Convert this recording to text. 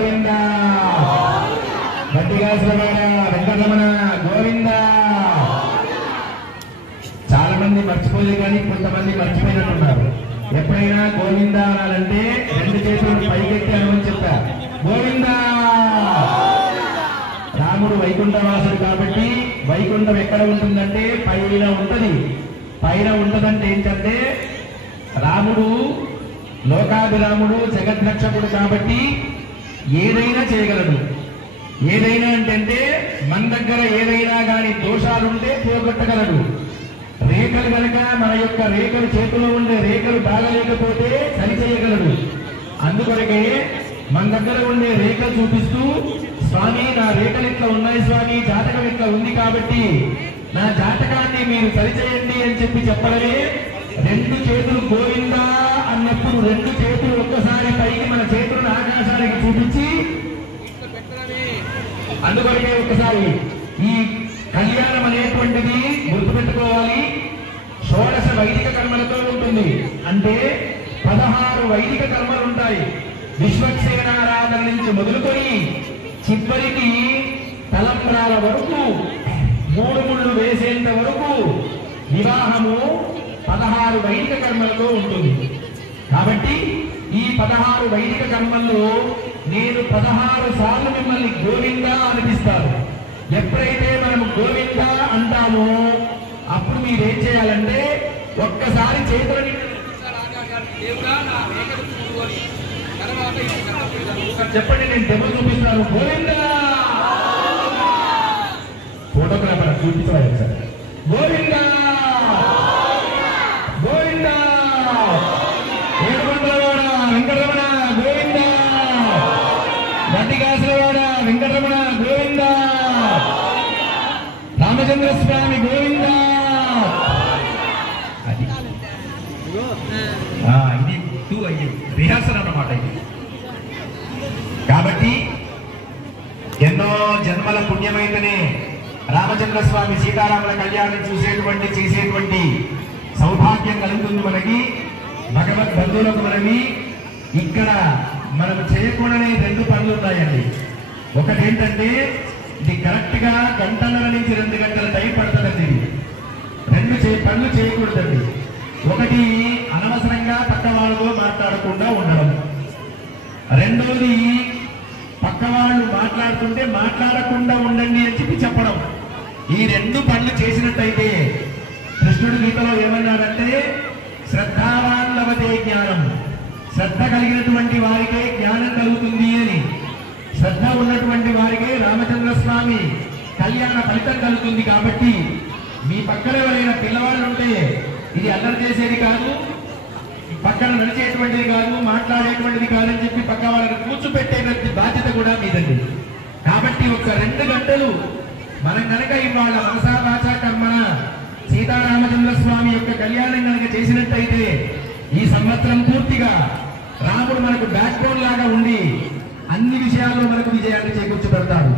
గోవింద గట్టిగా శ్రవణ వెంకటరమణ గోవింద. చాలా మంది మర్చిపోలే కానీ కొంతమంది మర్చిపోయినట్టున్నారు. ఎప్పుడైనా గోవింద అనాలంటే రెండు చేతులను పైకెత్తి అని చెప్తారు. గోవింద. రాముడు వైకుంఠవాసుడు కాబట్టి వైకుంఠం ఎక్కడ ఉంటుందంటే పైన ఉంటది. పైన ఉంటదంటే ఏంటంటే రాముడు లోకాభిరాముడు జగద్రక్షకుడు కాబట్టి ఏదైనా చేయగలడు. ఏదైనా అంటే మన దగ్గర ఏదైనా కానీ దోషాలుంటే పోగొట్టగలడు. రేఖలు కనుక మన యొక్క రేఖలు చేతిలో ఉండే రేఖలు బాగలేకపోతే సరిచేయగలడు. అందుకొరకే మన దగ్గర ఉండే రేఖలు చూపిస్తూ స్వామి నా రేఖలు ఇట్లా ఉన్నాయి స్వామి, జాతకం ఇట్లా ఉంది కాబట్టి నా జాతకాన్ని మీరు సరిచేయండి అని చెప్పి చెప్పడమే. రెండు చేతులు గోవిందా అన్నప్పుడు రెండు చేతులు ఒక్కసారి పైకి మన చేతులను ఆకాశానికి చూపించి అందుకొరకే ఒక్కసారి ఈ కళ్యాణం అనేటువంటిది గుర్తుపెట్టుకోవాలి. షోడశ వైదిక కర్మలతో ఉంటుంది. అంటే 16 వైదిక కర్మలు ఉంటాయి. విశ్వక్సేనారాధన నుంచి మొదలుకొని చివరికి తలంబ్రాల వరకు 3 ముళ్ళు వేసేంత వరకు వివాహము 16 వైదిక కర్మలతో ఉంటుంది. కాబట్టి ఈ 16 వైదిక కర్మల్లో నేను 16 సార్లు మిమ్మల్ని గోవిందా అనిపిస్తాను. ఎప్పుడైతే మనం గోవిందా అంటామో అప్పుడు మీరేం చేయాలంటే ఒక్కసారి చేతులని చెప్పండి, నేను డెమో చూపిస్తాను. గోవిందా. ఫోటోగ్రాఫర్ చూపించవాలి సార్. గోవిందా గోవిందా ఏడుకొండలవాడ వెంకటరమణ గోవిందా, గట్టిగాసలవాడ వెంకటరమణ గోవిందా, రామచంద్ర స్వామి గోవిందా. ఇది రిహార్సల్ అన్నమాట ఇది. కాబట్టి ఎన్నో జన్మల పుణ్యమైతేనే రామచంద్ర స్వామి సీతారాముల కళ్యాణం చేసేటువంటి సౌభాగ్యం కలుగుతుంది మనకి. భగవద్ బంధువులకు మనకి ఇక్కడ మనం చేయకూడని 2 పనులు ఉన్నాయండి. ఒకటేంటంటే ఇది కరెక్ట్ గా 1.5 నుంచి 2 గంటల టైం పడుతుందండి. ఇది 2 పనులు చేయకూడదండి. ఒకటి అనవసరంగా పక్క వాళ్ళతో మాట్లాడకుండా ఉండడం. రెండోది పక్క వాళ్ళు మాట్లాడుతుంటే మాట్లాడకుండా ఉండండి అని చెప్పడం. ఈ 2 పనులు చేసినట్టయితే కృష్ణుడు గీతలో ఏమన్నాడంటే శ్రద్ధావాన్ లభతే జ్ఞానం, శ్రద్ధ కలిగినటువంటి వారికే జ్ఞానం కలుగుతుంది అని. శ్రద్ధ ఉన్నటువంటి వారికే రామచంద్ర స్వామి కళ్యాణ ఫలితం కలుగుతుంది. కాబట్టి మీ పక్కన ఎవరైనా పిల్లవాళ్ళు ఉంటే ఇది అల్లరి చేసేది కాదు, పక్కన నడిచేటువంటిది కాదు, మాట్లాడేటువంటిది కాదని చెప్పి పక్క వాళ్ళని కూర్చోపెట్టేటువంటి బాధ్యత కూడా మీదండి. కాబట్టి ఒక 2 గంటలు మనం కనుక ఇవాళ మనసా వాచా కర్మణ సీతారామచంద్ర స్వామి యొక్క కళ్యాణం కనుక చేసినట్టయితే ఈ సంవత్సరం పూర్తిగా రాముడు మనకు బ్యాక్ బోన్ లాగా ఉండి అన్ని విషయాల్లో మనకు విజయాన్ని చేకూర్చబడతాడు.